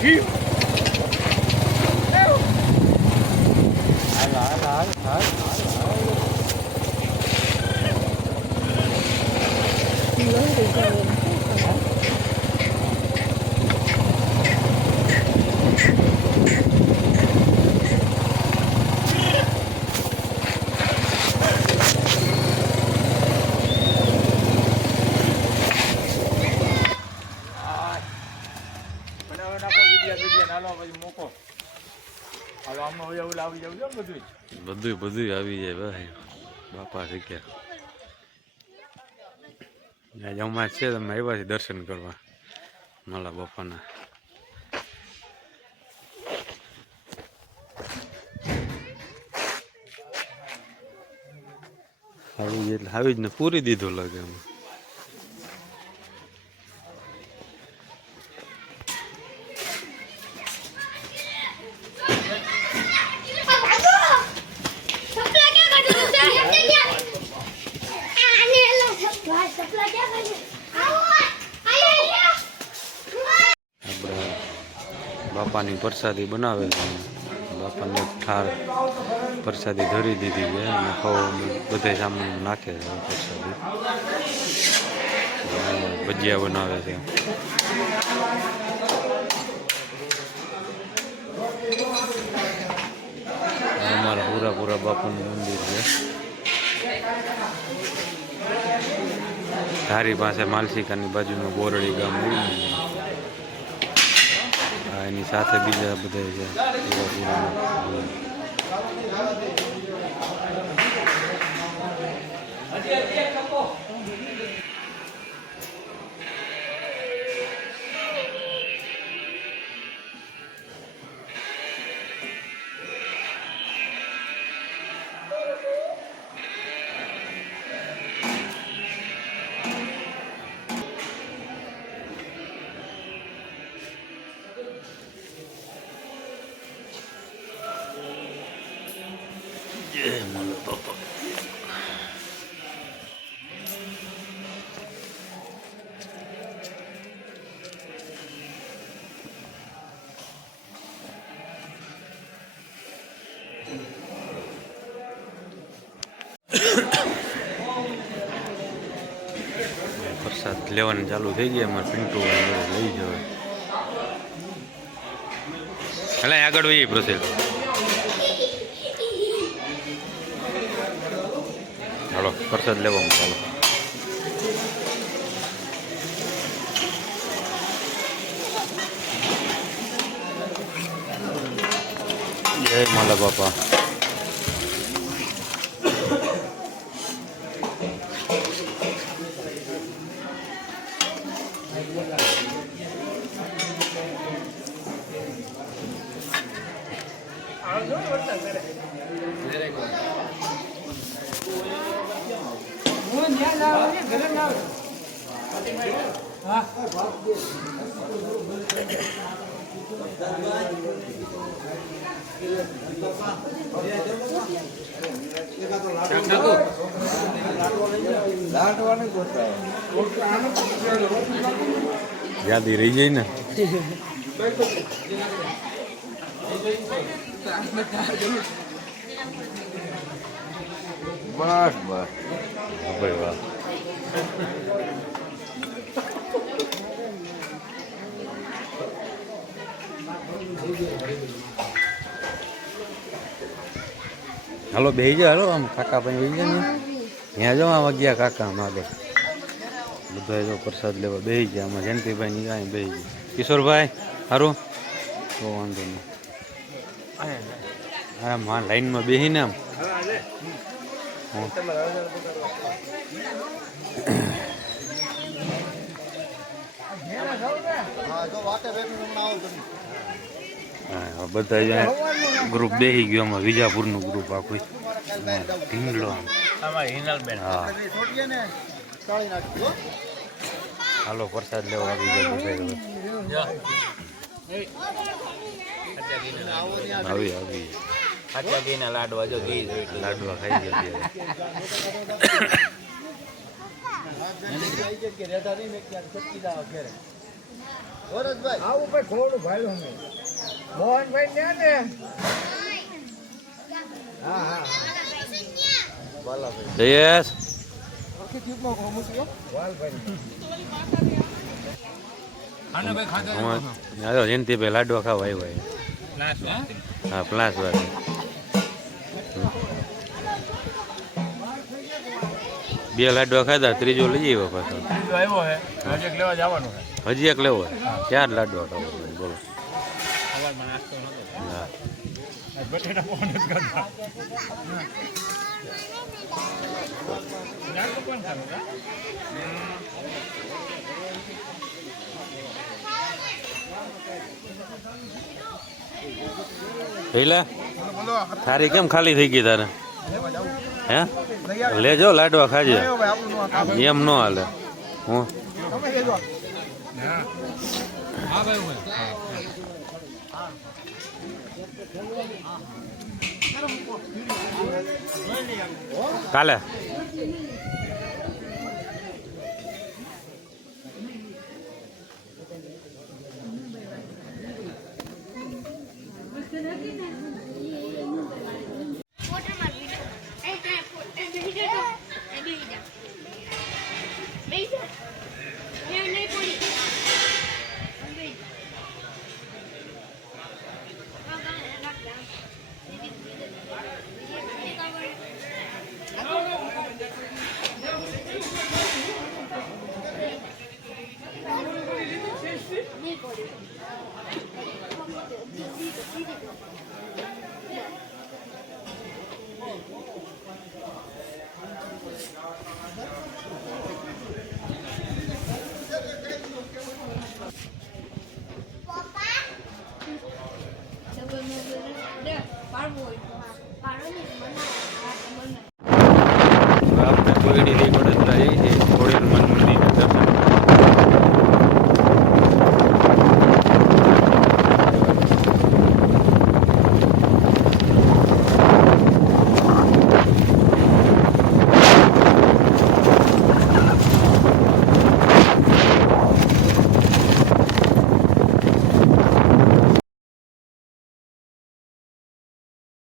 હાલ હાલ હાલ હાલ બનાવો નાખો વિડિયા વિડિયા નાલો પછી મૂકો હવે આમાં હવે એવું લાવી જવું છે ને બધું. બધું આવી જાય ભાઈ. બાપા શીખ્યા જમવા છે, તમે આવ્યા છે દર્શન કરવા. માલા બાપાના. આવી એટલે આવી જ ને પૂરી દીધું લાગે એમાં. બાપાની પ્રસાદી બનાવે બાપાને ઠાર પ્રસાદી ધરી દીધી છે અને ખાવા બધે સામાન નાખે છે પ્રસાદી. ભજીયા બનાવે છે. અમારા પૂરા પૂરા બાપુનું મંદિર છે. ધારી પાસે માલસિકાની બાજુનું બોરડી ગામ એની સાથે બીજા બધા છે પૂરા. જય વરસાદ લેવાનું ચાલુ થઈ ગયા અમારે પિન્ટુ લઈ જવાય એટલે આગળ વહી પ્રોસેસ હાલો પ્રસાદ લેવા હું ચાલો જય માલા બાપા યાદી રહી જાય ને? બસ બસ. ભાઈ વાહ હાલો બે જાઓ હાલો આમ કાકા ભાઈ વહી જાય ને ત્યાં જો આ ગયા કાકા આમ બધા જો પ્રસાદ લેવા બે ગયા આમાં જયંતિભાઈ ની કાંઈ બે ગયા કિશોરભાઈ સારું તો વાંધો નહીં હા લાઈનમાં બેસીને આમ બધા અહીંયા ગ્રુપ બેસી ગયો આમાં વિજાપુરનું ગ્રુપ આખું. ઢીંગલો હાલો પ્રસાદ લેવા આવી ગયા હવે. આવી. આવી આટલા ઘીના લાડવા જો ઘી જોઈ લાડવા ખાઈ ગયા ત્યારે આવું ભાઈ થોડું ભાઈ હું મોહનભાઈ ને ને હા હા જયેશ જયંતિભાઈ લાડવા ખાવા આવ્યો હા પ્લાસ વાળી બે લાડવા ખાધા ત્રીજો લઈ આવ્યો પાછો. હજી એક લેવા ચાર લાડવા ખાવા બોલો? પહેલા થારી કેમ ખાલી થઈ ગઈ તારે? હે? લેજો લાડવા ખાજે. એમ ન હાલે. હું? કાલે? Papa? Siapa yang mau beli? Ada, parboy. Parboy ni.